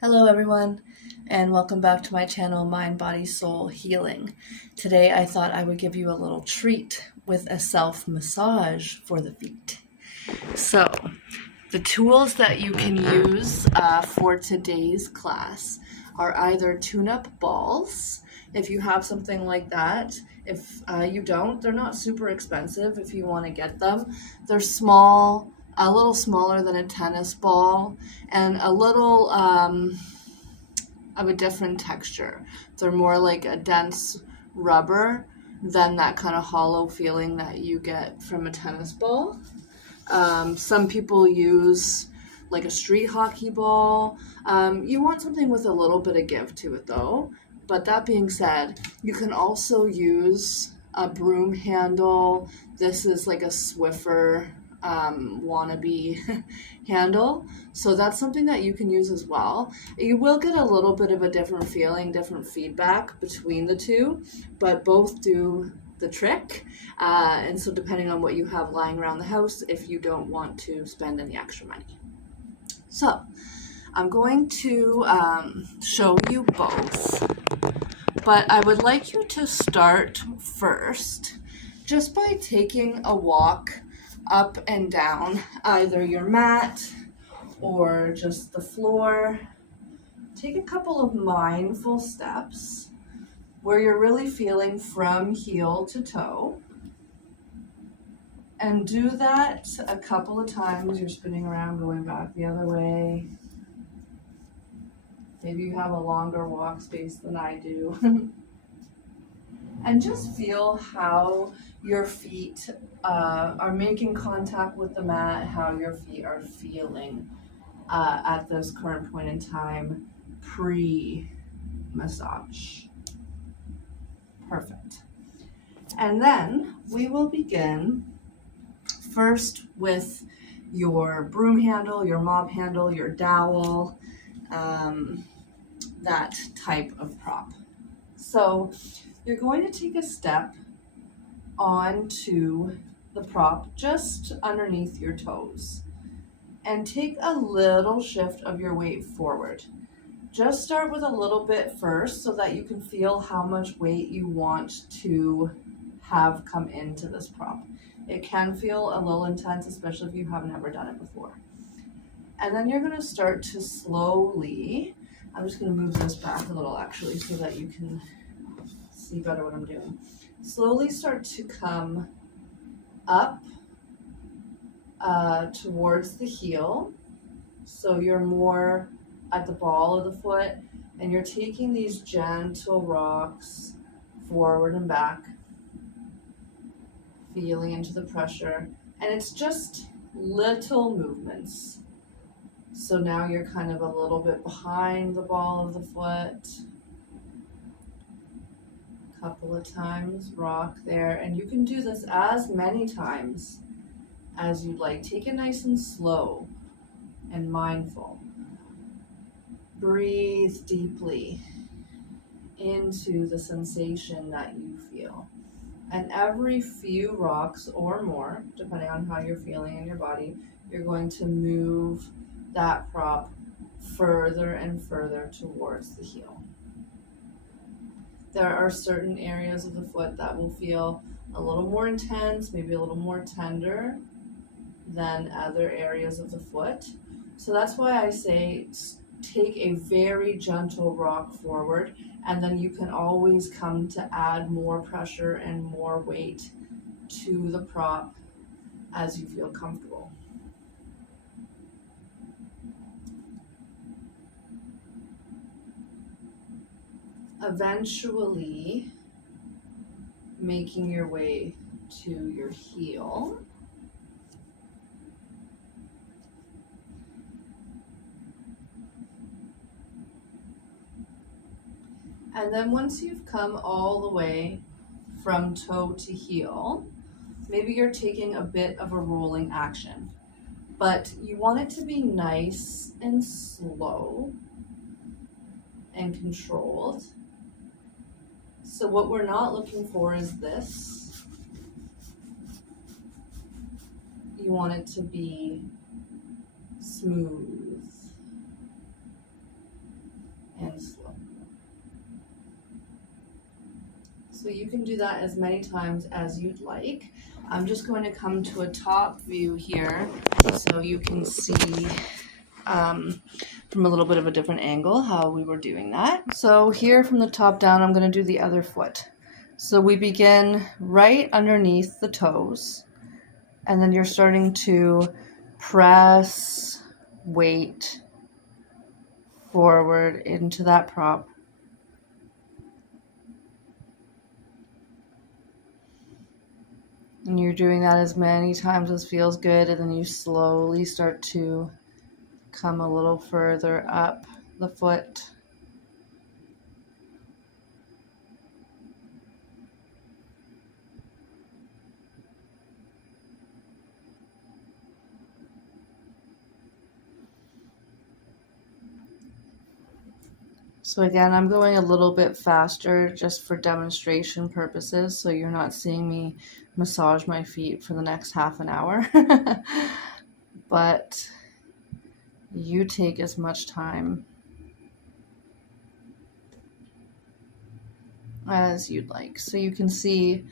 Hello everyone, and welcome back to my channel, Mind, Body, Soul Healing. Today I thought I would give you a little treat with a self-massage for the feet. So, the tools that you can use for today's class are either tune-up balls, if you have something like that. If you don't, they're not super expensive if you want to get them. They're small, a little smaller than a tennis ball, and a little of a different texture. They're more like a dense rubber than that kind of hollow feeling that you get from a tennis ball. Some people use like a street hockey ball. You want something with a little bit of give to it though. But that being said, you can also use a broom handle. This is like a Swiffer wannabe handle. So that's something that you can use as well. You will get a little bit of a different feeling, different feedback between the two, but both do the trick. And so depending on what you have lying around the house, if you don't want to spend any extra money. So I'm going to show you both, but I would like you to start first just by taking a walk up and down either your mat or just the floor. Take a couple of mindful steps where you're really feeling from heel to toe. And do that a couple of times. You're spinning around, going back the other way. Maybe you have a longer walk space than I do. And just feel how your feet are making contact with the mat, how your feet are feeling at this current point in time, pre-massage. Perfect. And then we will begin first with your broom handle, your mop handle, your dowel, that type of prop. So you're going to take a step onto the prop just underneath your toes and take a little shift of your weight forward. Just start with a little bit first so that you can feel how much weight you want to have come into this prop. It can feel a little intense, especially if you have never done it before. And then you're going to start to slowly, I'm just going to move this back a little actually so that you can see better what I'm doing. Slowly start to come up towards the heel. So you're more at the ball of the foot and you're taking these gentle rocks forward and back, feeling into the pressure. And it's just little movements. So now you're kind of a little bit behind the ball of the foot. Couple of times, rock there, and you can do this as many times as you'd like. Take it nice and slow and mindful. Breathe deeply into the sensation that you feel. And every few rocks or more, depending on how you're feeling in your body, you're going to move that prop further and further towards the heel. There are certain areas of the foot that will feel a little more intense, maybe a little more tender than other areas of the foot. So that's why I say take a very gentle rock forward, and then you can always come to add more pressure and more weight to the prop as you feel comfortable. Eventually making your way to your heel. And then once you've come all the way from toe to heel, maybe you're taking a bit of a rolling action, but you want it to be nice and slow and controlled. So what we're not looking for is this. You want it to be smooth really slow. So you can do that as many times as you'd like. I'm just going to come to a top view here so you can see from a little bit of a different angle how we were doing that. So here from the top down, I'm going to do the other foot. So we begin right underneath the toes, and then you're starting to press weight forward into that prop. And you're doing that as many times as feels good, and then you slowly start to come a little further up the foot. So again, I'm going a little bit faster just for demonstration purposes, so you're not seeing me massage my feet for the next half an hour. But you take as much time as you'd like. So you can see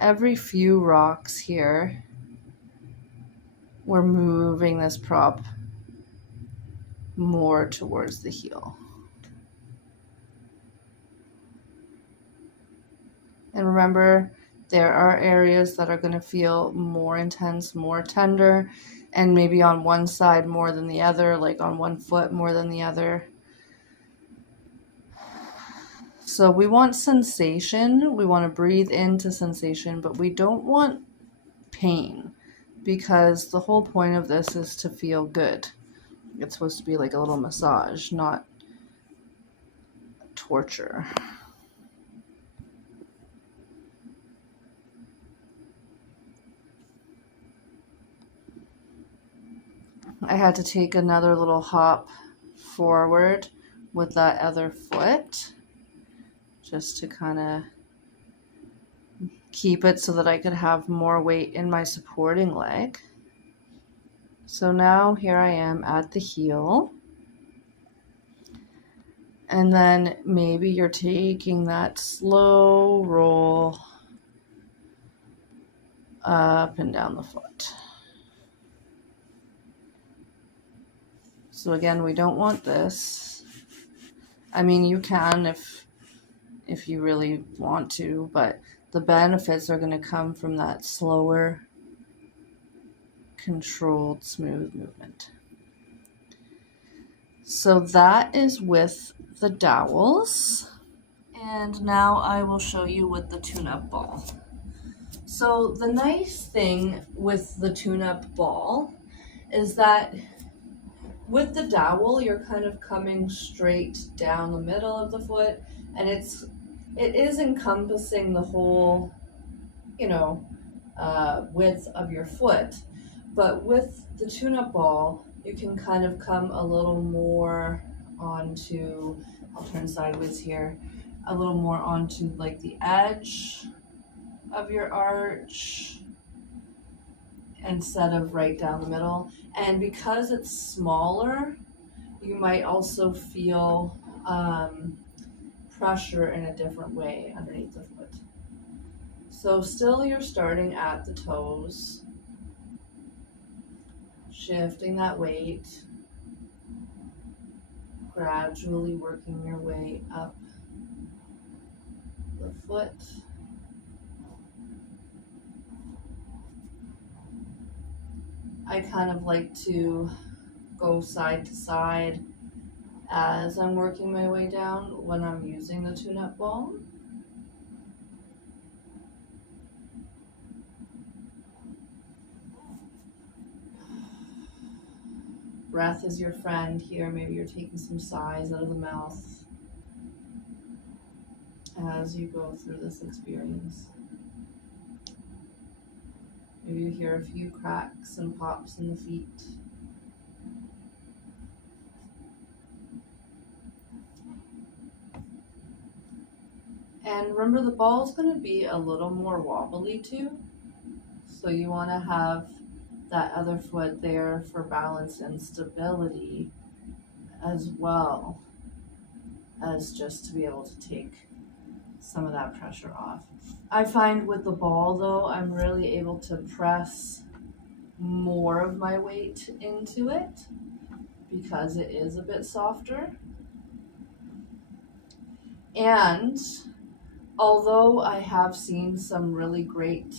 every few rocks here, we're moving this prop more towards the heel. And remember, there are areas that are going to feel more intense, more tender, and maybe on one side more than the other, like on one foot more than the other. So we want sensation. We want to breathe into sensation, but we don't want pain, because the whole point of this is to feel good. It's supposed to be like a little massage, not torture. I had to take another little hop forward with that other foot just to kind of keep it so that I could have more weight in my supporting leg. So now here I am at the heel. And then maybe you're taking that slow roll up and down the foot. So again, we don't want this. I mean, you can if you really want to, but the benefits are going to come from that slower, controlled, smooth movement. So that is with the dowels. And now I will show you with the tune-up ball. So the nice thing with the tune-up ball is that with the dowel, you're kind of coming straight down the middle of the foot, and it is encompassing the whole, width of your foot. But with the tune-up ball, you can kind of come a little more onto, I'll turn sideways here, a little more onto like the edge of your arch instead of right down the middle. And because it's smaller, you might also feel pressure in a different way underneath the foot. So still you're starting at the toes, shifting that weight, gradually working your way up the foot. I kind of like to go side to side as I'm working my way down when I'm using the tune-up ball. Breath is your friend here. Maybe you're taking some sighs out of the mouth as you go through this experience. Maybe you hear a few cracks and pops in the feet. And remember, the ball's going to be a little more wobbly too. So you want to have that other foot there for balance and stability as well. as just to be able to take some of that pressure off. I find with the ball though, I'm really able to press more of my weight into it because it is a bit softer. And although I have seen some really great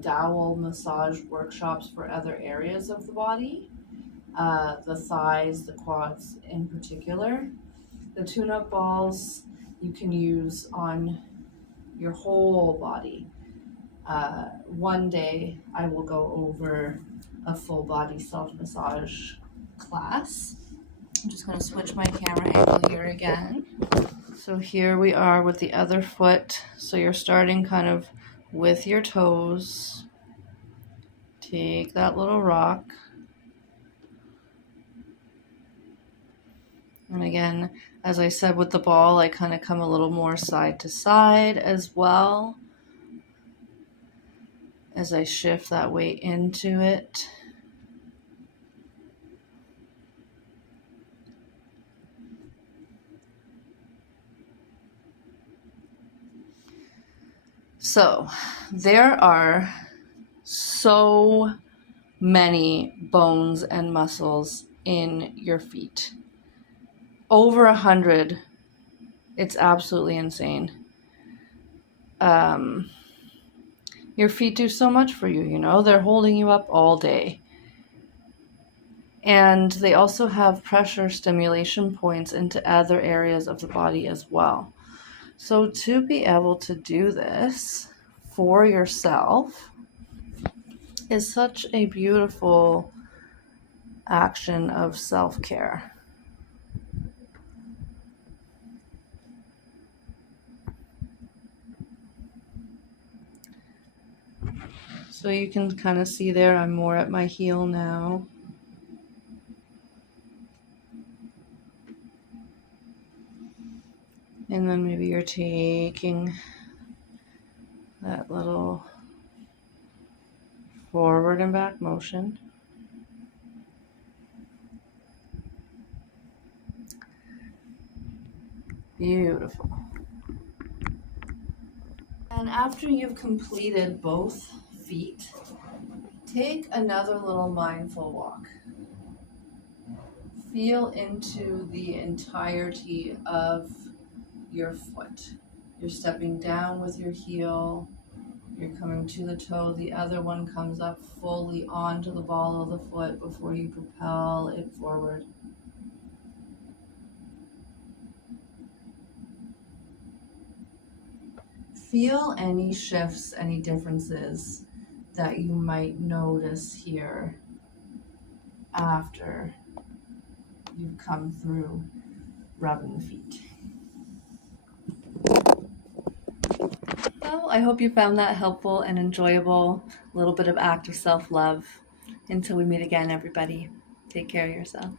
dowel massage workshops for other areas of the body, the thighs, the quads in particular, the tune-up balls you can use on your whole body. One day I will go over a full body self-massage class. I'm just going to switch my camera angle here again. So here we are with the other foot. So you're starting kind of with your toes. Take that little rock. And again, as I said with the ball, I kind of come a little more side to side as well as I shift that weight into it. So there are so many bones and muscles in your feet. Over 100. It's absolutely insane. Your feet do so much for you, you know. They're holding you up all day. And they also have pressure stimulation points into other areas of the body as well. So to be able to do this for yourself is such a beautiful action of self-care. So you can kind of see there, I'm more at my heel now. And then maybe you're taking that little forward and back motion. Beautiful. And after you've completed both feet, take another little mindful walk. Feel into the entirety of your foot. You're stepping down with your heel, you're coming to the toe, the other one comes up fully onto the ball of the foot before you propel it forward. Feel any shifts, any differences that you might notice here after you've come through rubbing the feet. So I hope you found that helpful and enjoyable, a little bit of act of self-love. Until we meet again, everybody, take care of yourself.